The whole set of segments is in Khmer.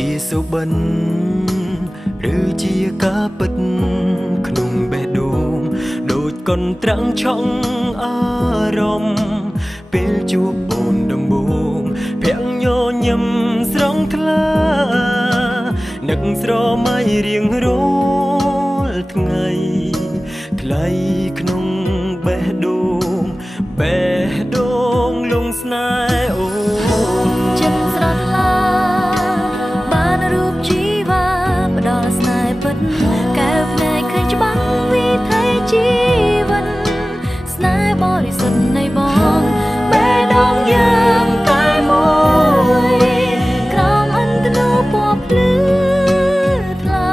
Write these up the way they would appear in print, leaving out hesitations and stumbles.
ជាសុបិនឬជាការពិតក្នុងបេះដូងដូចកុនត្រាំងឆក់អារម្មណ៍ពេលជួបអូនដំបូងភាំងញញឹមស្រងថ្លានឹកស្រមៃរៀងរាល់ថ្ងៃថ្លៃក្នុងបេះដូងលងស្នេហ៍អូនចិត្តស្រស់ថ្លាបានរូបជីវ៉ាផ្ដល់ស្នេហ៍ពិតកែវភ្នែកឃើញច្បាស់វិថីជីវិតស្នេហ៍បរិសុទ្ធនៃបងបេះដូងយើងតែមួយក្រោមអន្តនោពណ៌ភ្លឺថ្លា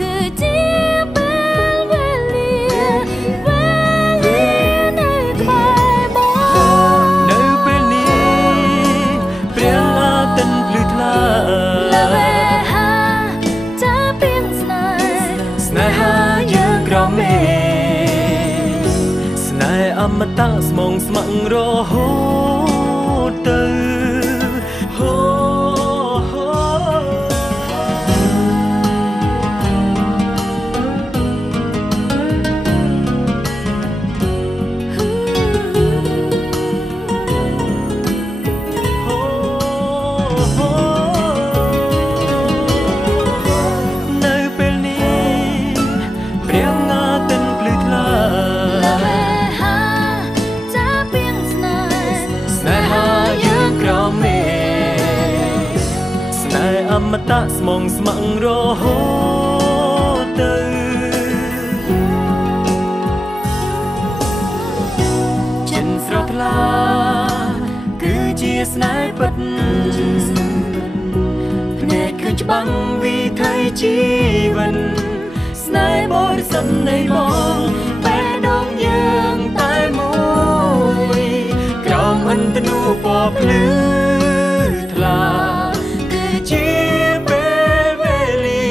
គឺជាពេលវេលានៅក្បែរបងនៅពេលនេះព្រាងអាទិត្យភ្លឺថ្លាលើវេហាចាពីងស្នេហាយើងក្រមេស្នេហ៍អមតៈស្មងស្ម័គ្ររហូតទៅអមតៈស្មងស្ម័គ្ររហូតទៅចិត្តស្រស់ថ្លាគឺជាស្នេហ៍ពិតភ្នែកឃើញច្បាំងវិថីជីវិតស្នេហ៍បរិសុទ្ធនៃបងបេះដូងយើងតែមួយក្រោមអន្តនោពណ៌ភ្លឺថ្លាគឺជាពេលវេលា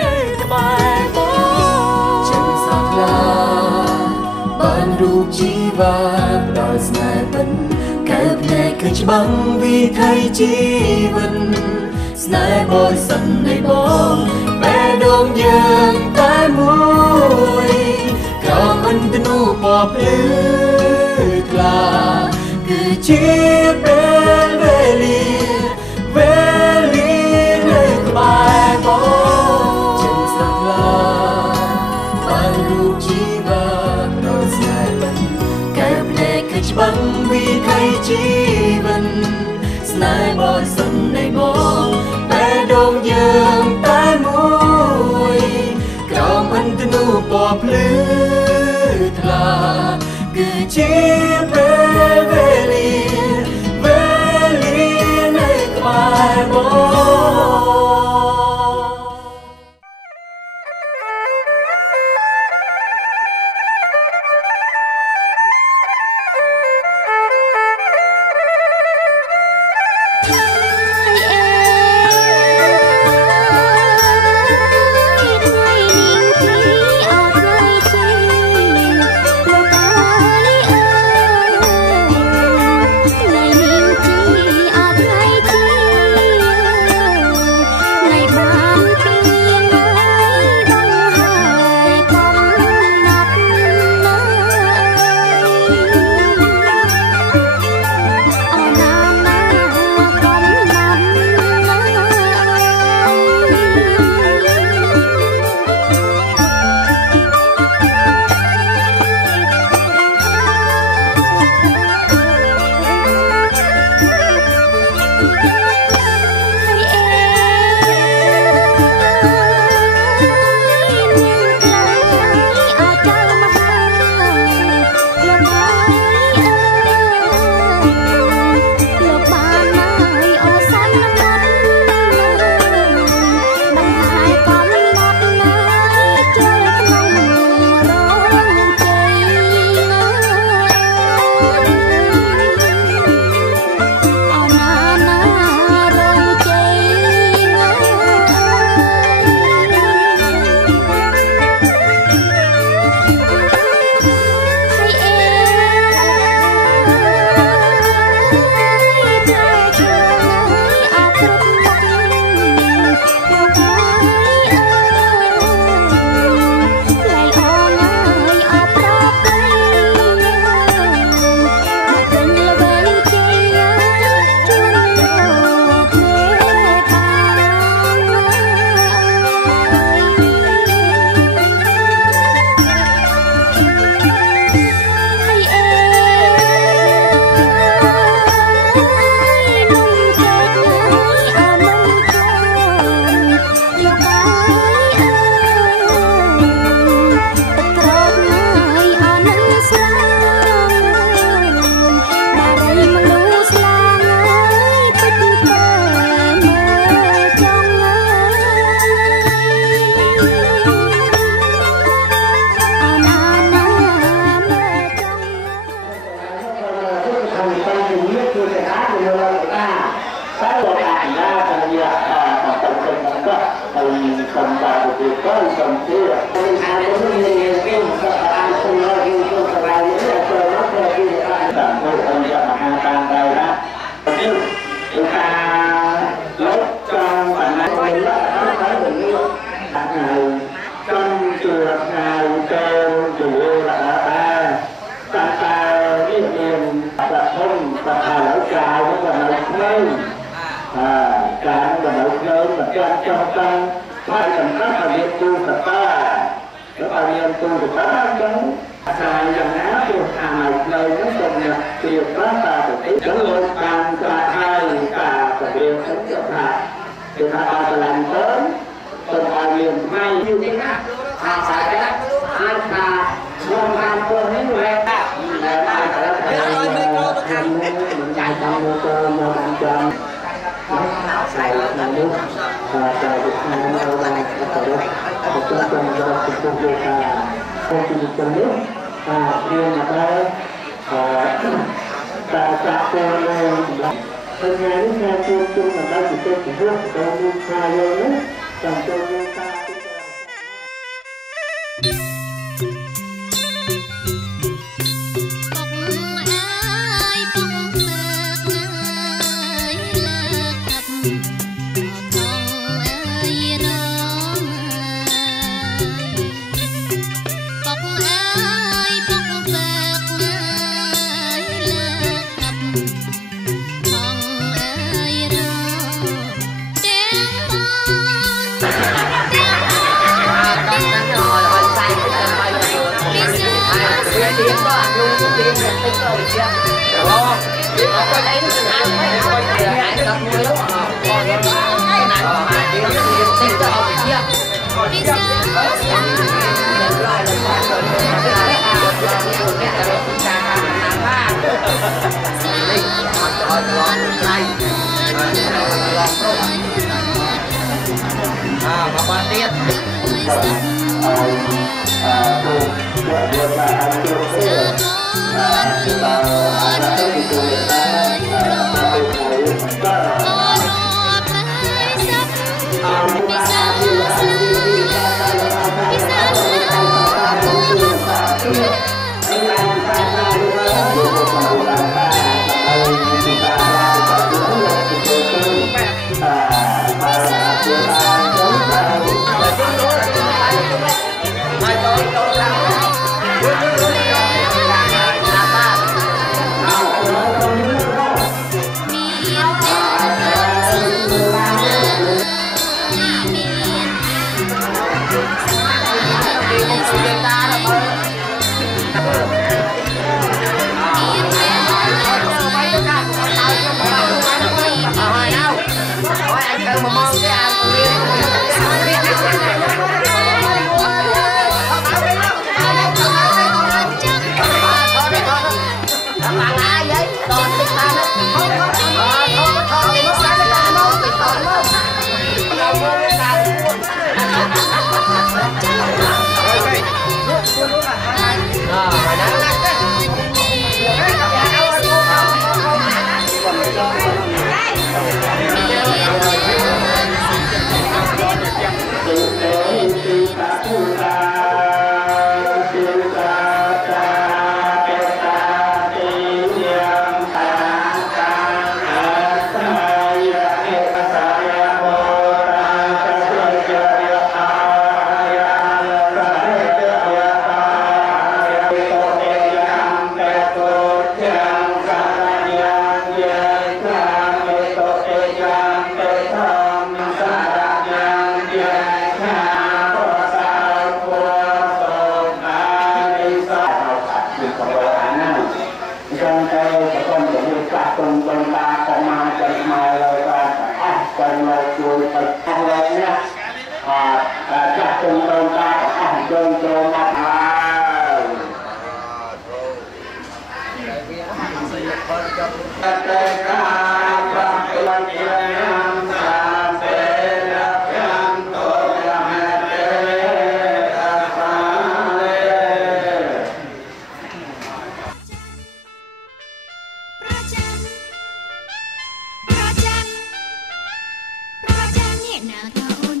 នៅក្បែរបងចិត្តស្រស់ថ្លាបានរូបជីវ៉ាផ្ដល់ស្នេហ៍ពិតកែវភ្នែកឃើញច្បាំងវិថីជីវិតស្នេហ៍បរិសុទ្ធនៃបងបេះដូងយើងតែមួយក្រោមអន្តនោពណ៌ភ្លឺថ្លាគឺជាពេលវេលានៅក្បែរបងចិត្តស្រស់ថ្លាបានរូបជីវ៉ាដល់ស្នេហ៍ពិតកែវភ្នែកឃើញច្បាំងវិថីជីវិតស្នេហ៍បរិសុទ្ធនៃបងបេះដូងយើងតែមួយក្រោមអន្តនោពណ៌ភ្លឺថ្លាគឺជាពេលវេលានៅក្បែរបងអ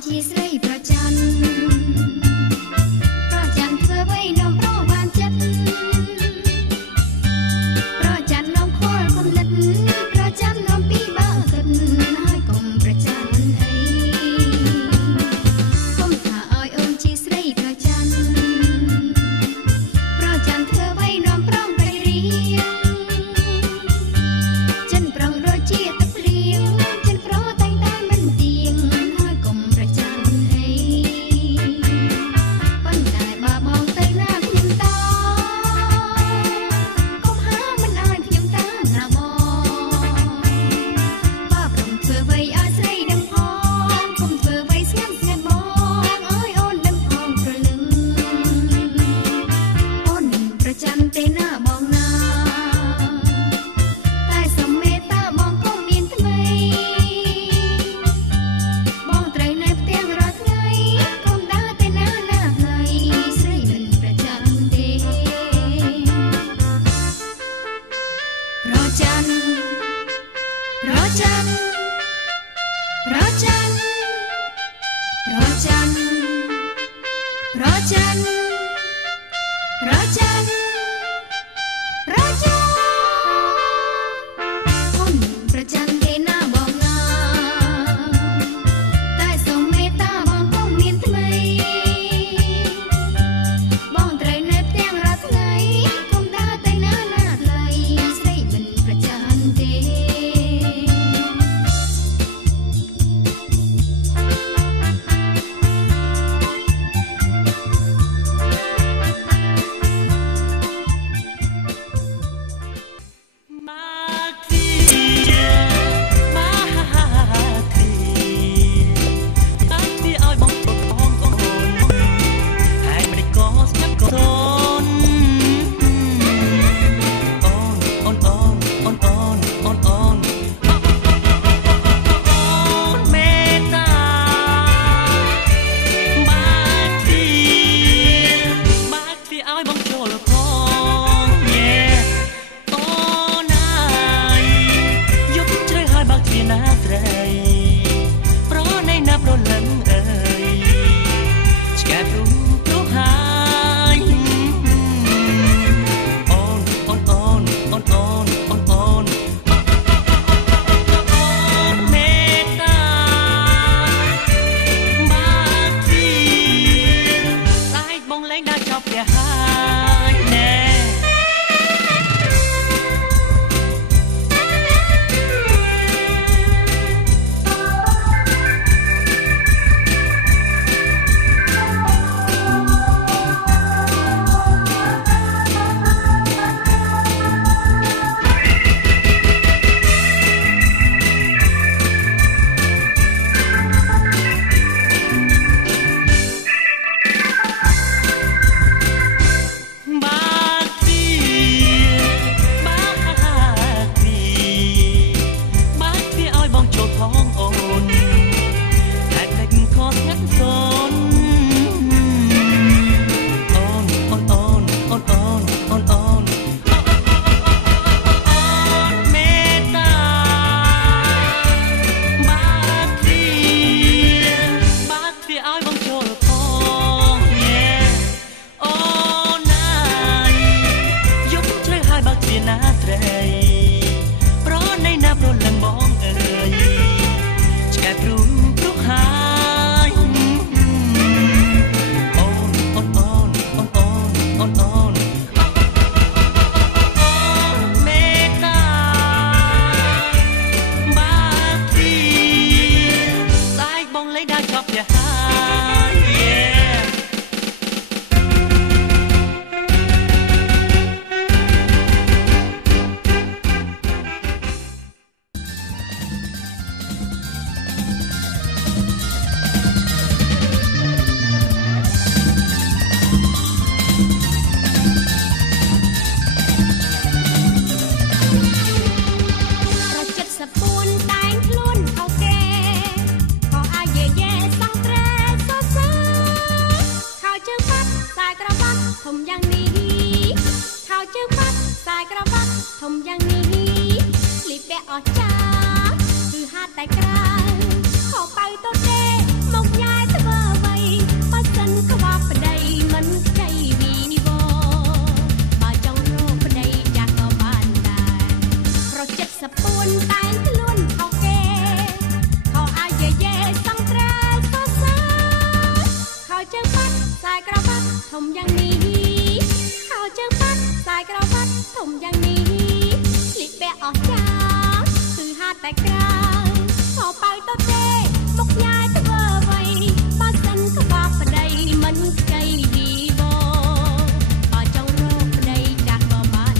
ជាស្រីប្រច័ន ជើងបាត់ខ្សែក្រវ៉ាត់ធំយ៉ាងនេះលីពាក់អស្ចារ្យគឺហាត់តែក្រៅខោប៉ៅទៅទេមកញ៉ែធ្វើអ្វីបើសិនក្បត់ប្តីមិនខ្ចីវីវបើចង់រកប្តីចាស់ក៏បានដែរប្រចិត្តសពួនតែងខ្លួនខុសគេខោអាយយេសង្ត្រែសរសើរខោជើងបាត់ខ្សែក្រវ៉ាត់ធំយ៉ាងនេះខោជើងបាត់ខ្សែក្រវ៉ាត់ធំយ៉ាងនេះលីពាក់អស្ចារ្យគឺហាត់តែក្រៅខោប៉ៅទៅទេមកញ៉ែធ្វើអ្វីបើសិនក្បត់ប្តីមិនខ្ចីវីវបើចង់រកប្តីចាស់ក៏បាន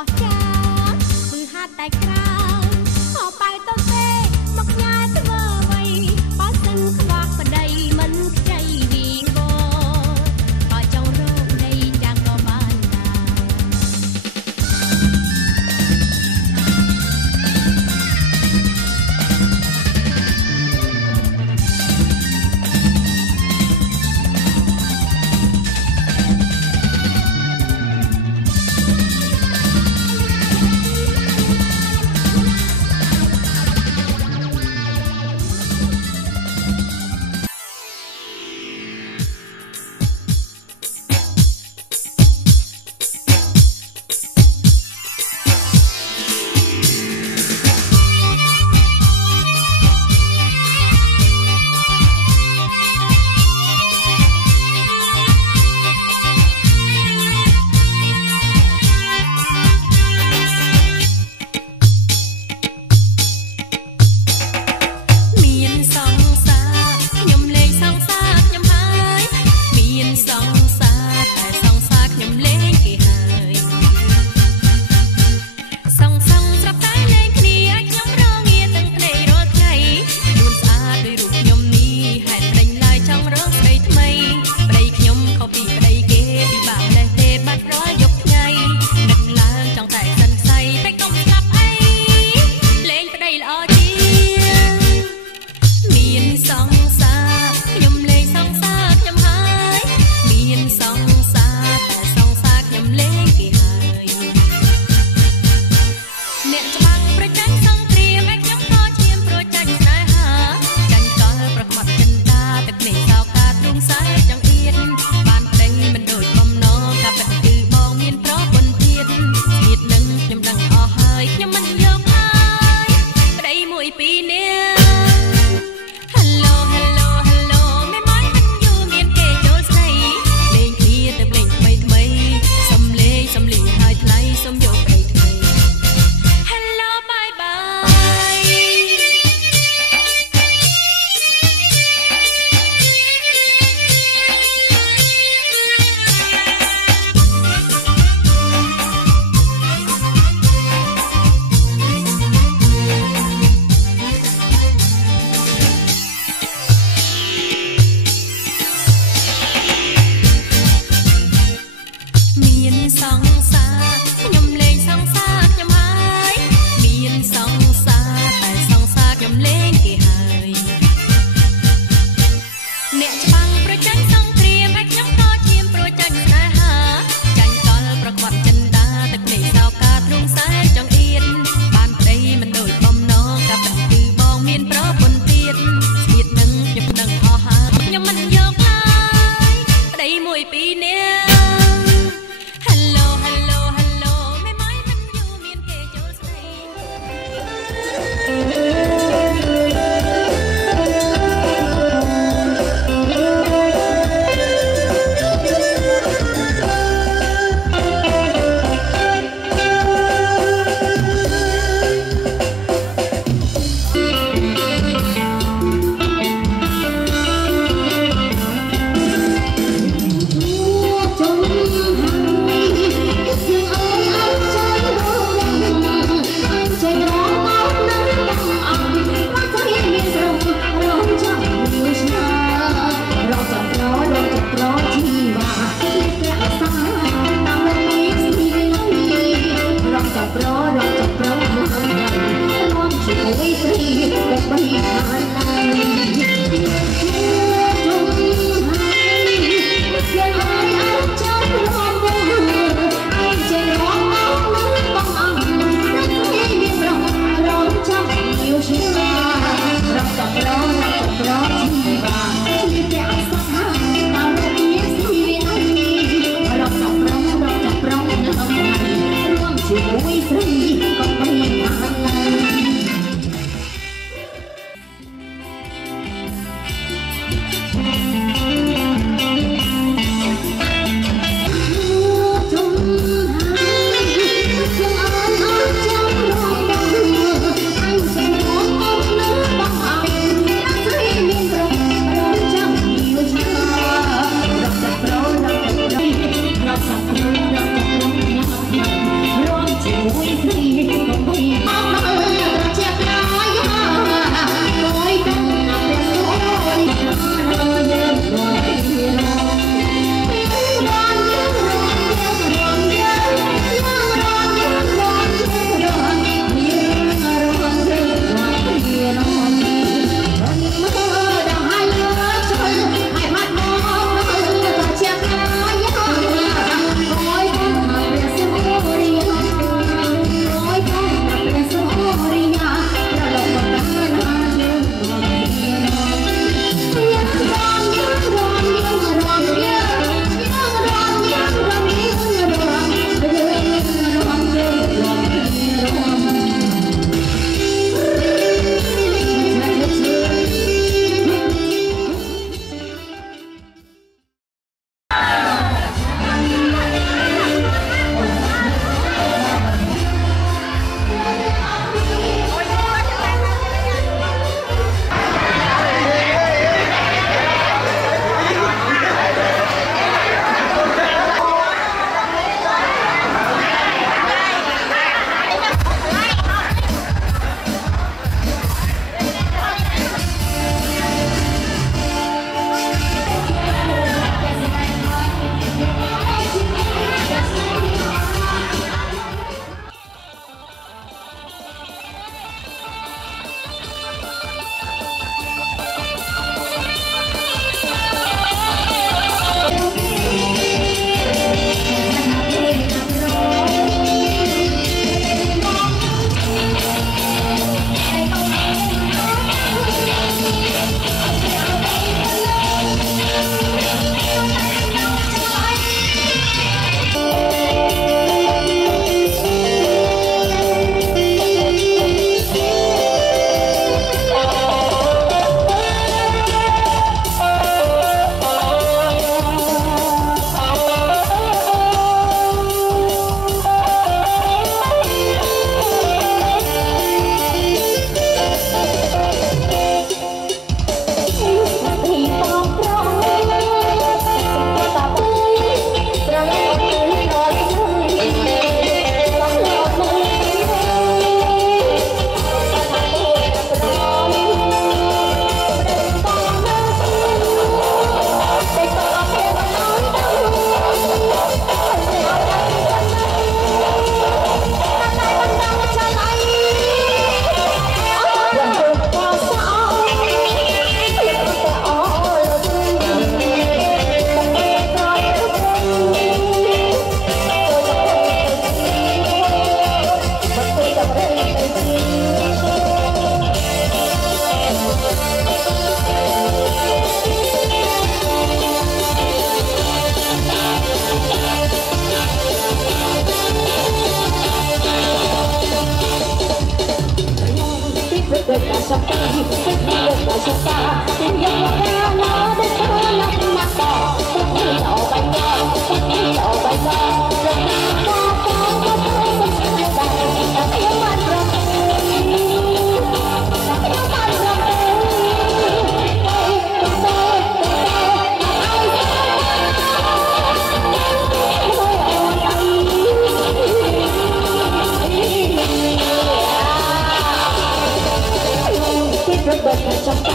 អស្ចារ្យគឺហាត់តែក្រៅខោប៉ៅទៅទេមកញ៉ែធ្វើអ្វីបើសិនខ្វះប្តីមិនខ្ចីវីវបើចង់រកប្តីចាស់ក៏បាន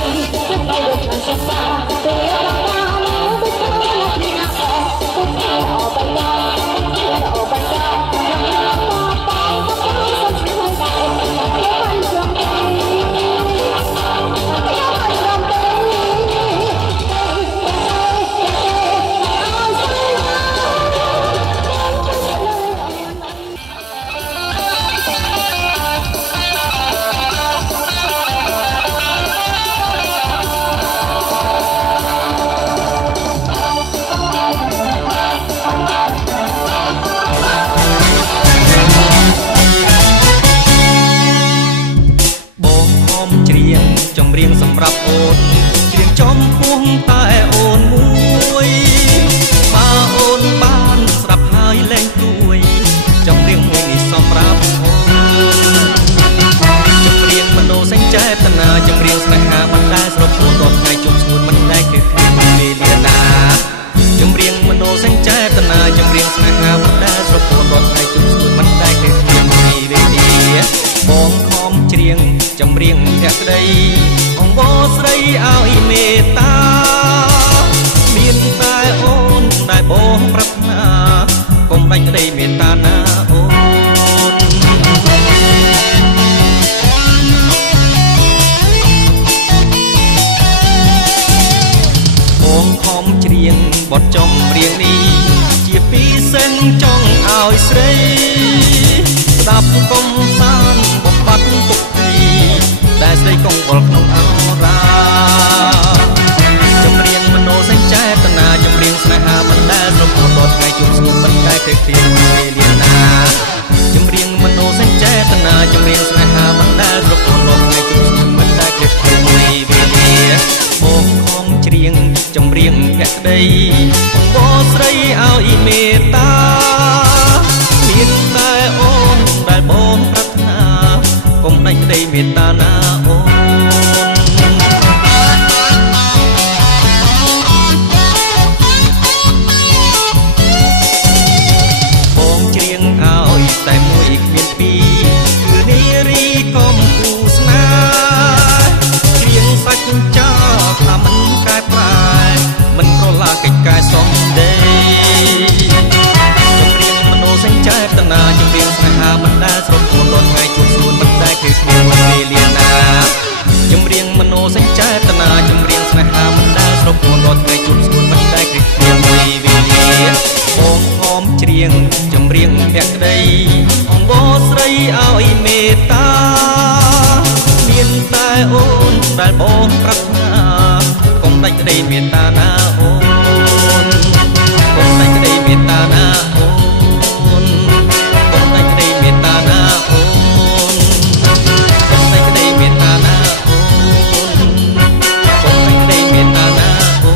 But ចំពោះតែអូនមួយបើអូនបានស្ដាប់ហើយលែងទួយចម្រៀងមួយនេះសំរាប់អូនចម្រៀងមនោសញ្ចេតនាចម្រៀងស្នេហាមិនដែលស្រពោនរាល់ថ្ងៃជុំស្ងួនមិនដែលគេគ្មានវេលាណាចម្រៀងមនោសញ្ចេតនាចម្រៀងស្នេហាមិនដែលស្រពោនរាល់ថ្ងៃជុំស្ងួនមិនដែលគេគ្មានវេលាបងខំច្រៀងចម្រៀងភក្តីអង្វរស្រីឲ្យមេត្តាមានតែអូនដែលបងប្រាថ្នាកុំដាច់ក្តីមេត្តាណាអូនបងខំច្រៀងបទចម្រៀងនេះជាពីសិនចង់ឲ្យស្រីស្ដាប់កុំសានបំបត្តិទុកទីតែស្រីកងវល់ក្នុងអរាចម្រៀងមនោសញ្ចេតនាចម្រៀងស្នេហាមិនដែលស្រពោនរាល់ថ្ងៃជុំស្ងួនមិនដែលទេគ្មានវេលាណាចម្រៀងមនោសញ្ចេតនាចម្រៀងស្នេហាមិនដែលស្រពោនរាល់ថ្ងៃជុំស្ងួនមិនដែលទេគ្មានវេលាបងខំច្រៀងចម្រៀងភក្តីអង្វរស្រីឲ្យមេត្តាមានតែអូនដែលបងប្រាថ្នាកុំដាច់ក្តីមេត្តាណាអូនបងច្រៀងឲ្យតែមួយគ្មានពីរគឺនារីកុំគូស្នេហ៍ច្រៀងសាច់ចាថាមិនកែប្រែមិនក្រឡាកិច្ចការសំដីចម្រៀងមនោសញ្ចេតនាចម្រៀងស្នេហាមិនដែលស្រពោនរាល់ថ្ងៃជួបស្រួនមិនដែលគេគ្មានវេលាណាចម្រៀងមនោសញ្ចេតនាចម្រៀងស្នេហាមិនដែលស្រពោនរាល់ថ្ងៃជួបស្រួនមិនដែលគេគ្មានវេលាបងខំច្រៀងចម្រៀងភក្តីអង្វរស្រីឲ្យមេត្តាមានតែអូនដែលបងប្រាថ្នាកុំដាច់ក្តីមេត្តាណាអូនកុំដាច់ក្តីមេត្តាណាអូនកុំដាច់ក្តីមេត្តាណាអូនកុំដាច់ក្តីមេត្តាណាអូនកុំដាច់ក្តីមេត្តាណាអូ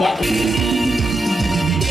mình tránh kề Hãy subscribe cho kênh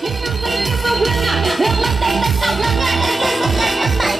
Ghiền Mì Gõ để không bỏ lỡ những video hấp dẫn.